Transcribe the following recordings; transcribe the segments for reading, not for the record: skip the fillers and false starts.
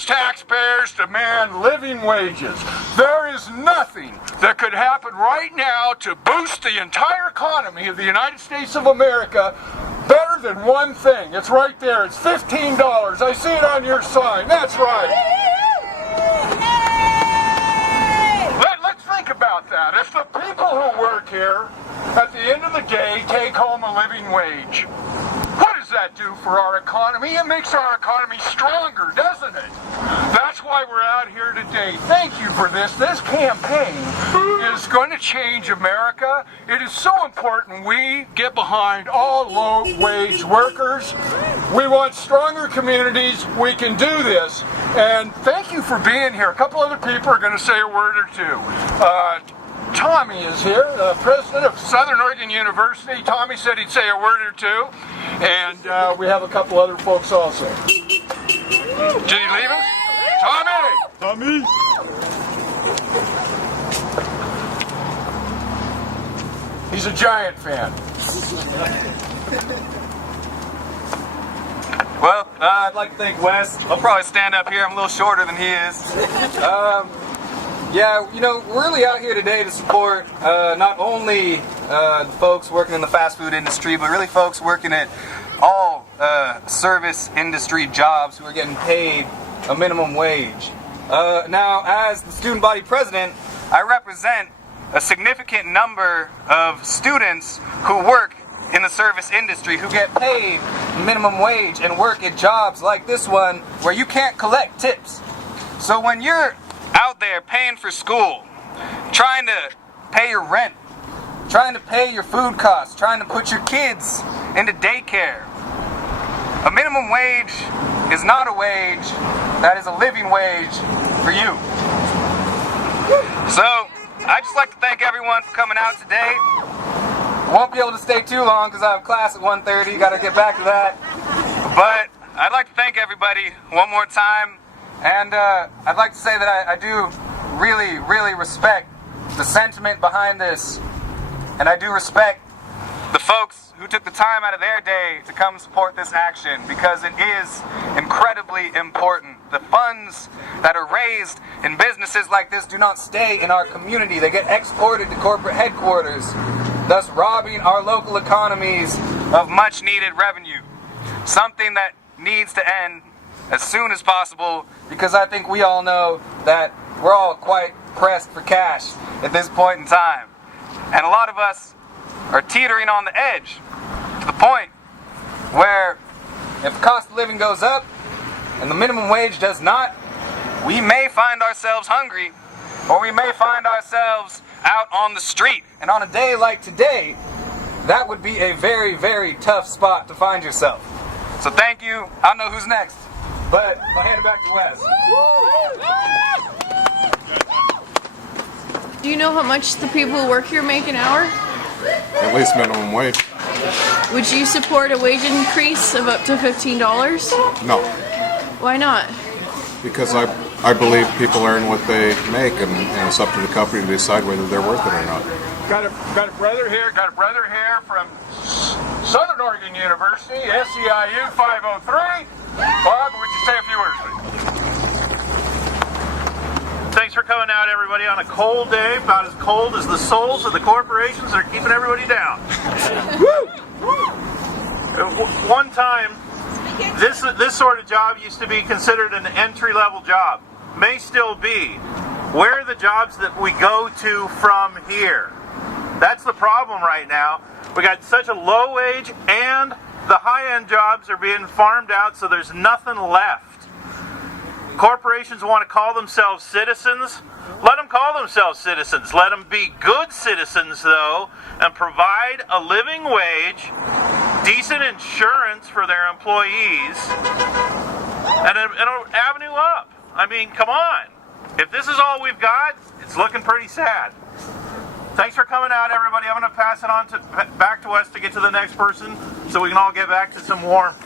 as taxpayers demand living wages. There is nothing that could happen right now to boost the entire economy of the United States of America better than one thing. It's right there. It's $15. I see it on your sign. That's right. Let's think about that. If the people who work here at the end of the day take home a living wage, what does that do for our economy? It makes our economy stronger, doesn't it? That's why we're out here today. Thank you for this. This campaign is going to change America. It is so important we get behind all low-wage workers. We want stronger communities. We can do this. And thank you for being here. A couple other people are going to say a word or two. Tommy is here, the president of Southern Oregon University. Tommy said he'd say a word or two. And we have a couple other folks also. Did he leave us? Tommy! Tommy! He's a Giant fan. Well, I'd like to thank Wes. I'll probably stand up here. I'm a little shorter than he is. Yeah, you know, we're really out here today to support not only the folks working in the fast food industry, but really folks working at all service industry jobs who are getting paid a minimum wage. Now, as the student body president, I represent a significant number of students who work in the service industry who get paid minimum wage and work at jobs like this one where you can't collect tips. So when you're out there paying for school, trying to pay your rent, trying to pay your food costs, trying to put your kids into daycare, a minimum wage is not a wage, that is a living wage for you. So, I'd just like to thank everyone for coming out today. Won't be able to stay too long because I have class at 1:30, gotta get back to that. But I'd like to thank everybody one more time. And I'd like to say that I do really, really respect the sentiment behind this. And I do respect the folks who took the time out of their day to come support this action because it is incredibly important. The funds that are raised in businesses like this do not stay in our community. They get exported to corporate headquarters, thus robbing our local economies of much needed revenue. Something that needs to end as soon as possible, because I think we all know that we're all quite pressed for cash at this point in time. And a lot of us are teetering on the edge to the point where if the cost of living goes up and the minimum wage does not, we may find ourselves hungry, or we may find ourselves out on the street. And on a day like today, that would be a very, very tough spot to find yourself. So thank you. I don't know who's next, but I'll hand it back to Wes. Do you know how much the people who work here make an hour? At least minimum wage. Would you support a wage increase of up to $15? No, Why not? because I believe people earn what they make, and it's up to the company to decide whether they're worth it or not. Got a brother here from Southern Oregon University, SEIU 503. Bob, would you say a few words, please? Thanks for coming out, everybody, on a cold day, about as cold as the souls of the corporations that are keeping everybody down. One time, this sort of job used to be considered an entry-level job. May still be. Where are the jobs that we go to from here? That's the problem right now. We got such a low wage, and the high-end jobs are being farmed out, so there's nothing left. Corporations want to call themselves citizens. Let them call themselves citizens. Let them be good citizens, though, and provide a living wage, decent insurance for their employees, and an avenue up. I mean, come on. If this is all we've got, it's looking pretty sad. Thanks for coming out, everybody. I'm going to pass it on back to Wes to get to the next person so we can all get back to some warmth.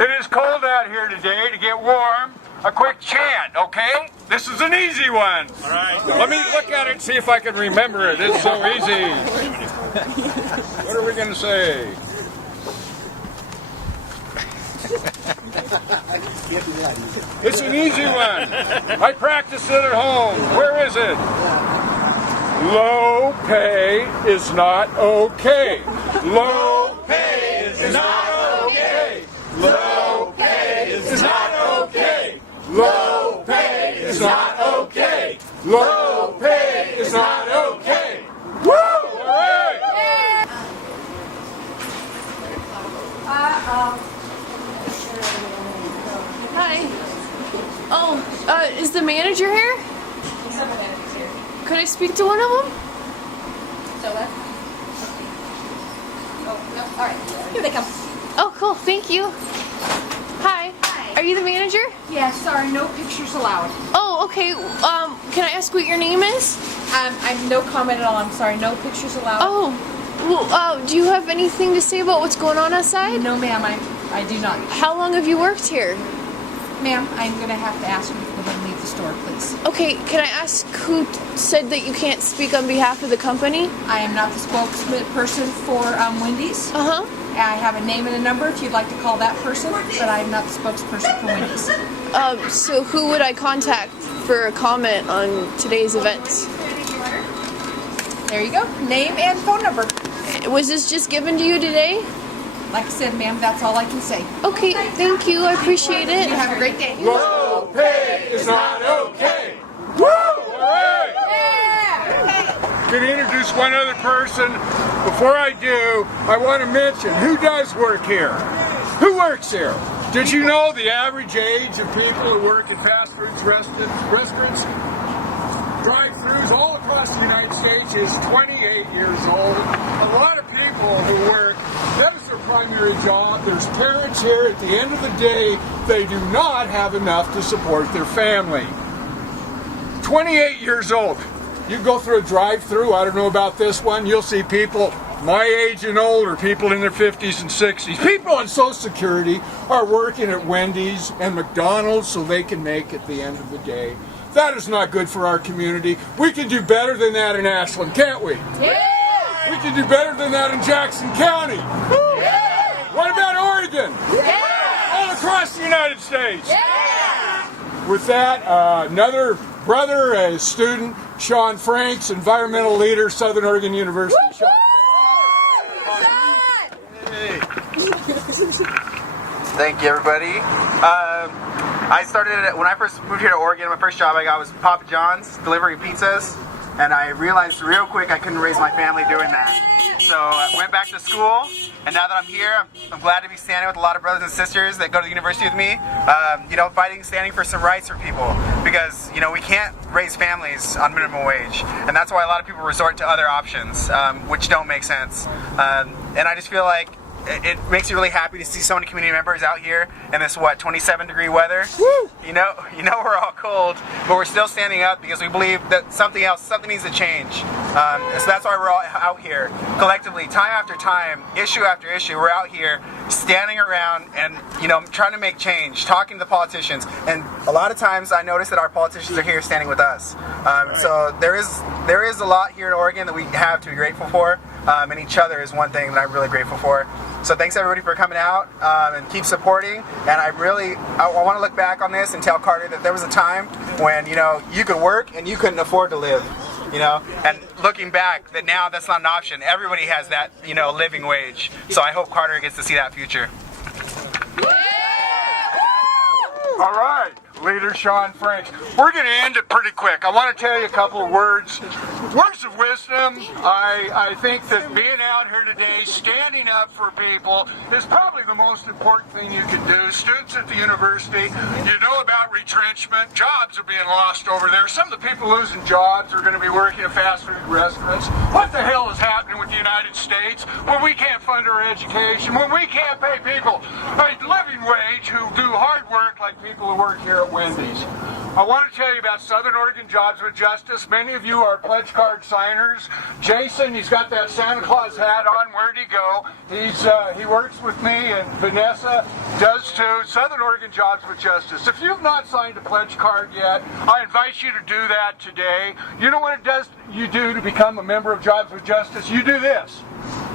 It is cold out here today. To get warm, a quick chant, okay? This is an easy one. All right. Let me look at it and see if I can remember it. It's so easy. What are we going to say? It's an easy one. I practice it at home. Where is it? Low pay is not okay. Low pay is not okay. Low pay is not okay. Low pay is not okay. Low pay is not okay. Woo! All right. Hi. Oh, is the manager here? Could I speak to one of them? So what? Oh, no. All right. Here they come. Oh, cool. Thank you. Hi. Hi. Are you the manager? Yeah, sorry, no pictures allowed. Oh, okay. Can I ask what your name is? I'm no comment at all. I'm sorry, no pictures allowed. Oh, well, do you have anything to say about what's going on outside? No, ma'am, I do not. How long have you worked here? Ma'am, I'm going to have to ask you to go ahead and leave the store, please. Okay, can I ask who said that you can't speak on behalf of the company? I am not the spokesperson for Wendy's. Uh-huh. I have a name and a number if you'd like to call that person, but I am not the spokesperson for Wendy's. So who would I contact for a comment on today's events? There you go. Name and phone number. Was this just given to you today? Like I said, ma'am, that's all I can say. Okay, thank you. I appreciate it. You have a great day. Low pay is not okay. Woo! All right. Yeah! Can I introduce one other person? Before I do, I want to mention who does work here. Who works here? Did you know the average age of people who work at fast food restaurants, drive-thrus all across the United States is 28 years old? A lot of people who work, that is their primary job. There's parents here. At the end of the day, they do not have enough to support their family. 28 years old. You go through a drive-thru, I don't know about this one, you'll see people my age and older, people in their 50s and 60s. People on Social Security are working at Wendy's and McDonald's so they can make at the end of the day. That is not good for our community. We can do better than that in Ashland, can't we? Yeah! We can do better than that in Jackson County. Yeah! What about Oregon? Yeah! All across the United States. Yeah! With that, another brother, a student, Sean Franks, environmental leader, Southern Oregon University. Sean. Thank you, everybody. I started, when I first moved here to Oregon, my first job I got was Papa John's, delivering pizzas, and I realized real quick I couldn't raise my family doing that. So I went back to school, and now that I'm here, I'm glad to be standing with a lot of brothers and sisters that go to the university with me, standing for some rights for people, because, we can't raise families on minimum wage, and that's why a lot of people resort to other options, which don't make sense. And I just feel like it makes me really happy to see so many community members out here in this 27-degree weather. Woo! You know we're all cold, but we're still standing up because we believe that something needs to change. So that's why we're all out here collectively, time after time, issue after issue. We're out here standing around and trying to make change, talking to the politicians. And a lot of times I notice that our politicians are here standing with us. So there is a lot here in Oregon that we have to be grateful for. And each other is one thing that I'm really grateful for. So thanks everybody for coming out and keep supporting. And I want to look back on this and tell Carter that there was a time when you could work and you couldn't afford to live. And looking back, that now that's not an option. Everybody has that living wage. So I hope Carter gets to see that future. All right, leader Sean Franks. We're going to end it pretty quick. I want to tell you a couple of words of wisdom. I think that being out here today, standing up for people, is probably the most important thing you can do. Students at the university, you know about retrenchment. Jobs are being lost over there. Some of the people losing jobs are going to be working at fast food restaurants. What the hell is happening with the United States when we can't fund our education, when we can't pay people a living wage who do hard work like people who work here at Wendy's? I want to tell you about Southern Oregon Jobs with Justice. Many of you are pledge card signers. Jason, he's got that Santa Claus hat on. Where'd he go? He works with me, and Vanessa does too. Southern Oregon Jobs with Justice. If you've not signed a pledge card yet, I invite you to do that today. You know what you do to become a member of Jobs with Justice? You do this.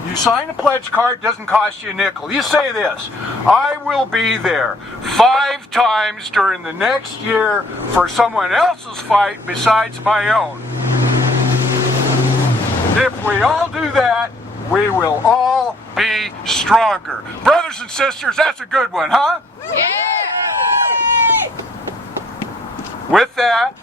You sign a pledge card, doesn't cost you a nickel. You say this: I will be there 5 times during the next year for someone else's fight besides my own. If we all do that, we will all be stronger. Brothers and sisters, that's a good one, huh? Yeah! With that,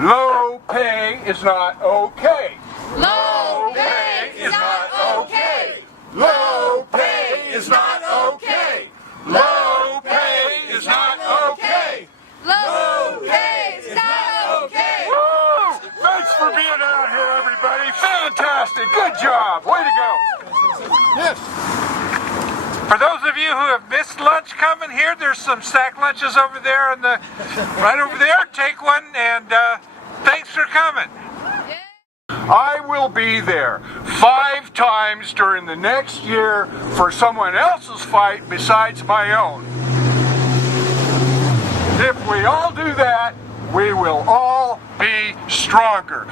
low pay is not okay. Low pay is not okay. Low pay is not okay. Low pay is not okay. Low pay is not okay. Woo! Thanks for being out here, everybody. Fantastic. Good job. Way to go. Yes. For those of you who have missed lunch coming here, there's some sack lunches over there on the right over there. Take one, and thanks for coming. I will be there 5 times during the next year for someone else's fight besides my own. If we all do that, we will all be stronger.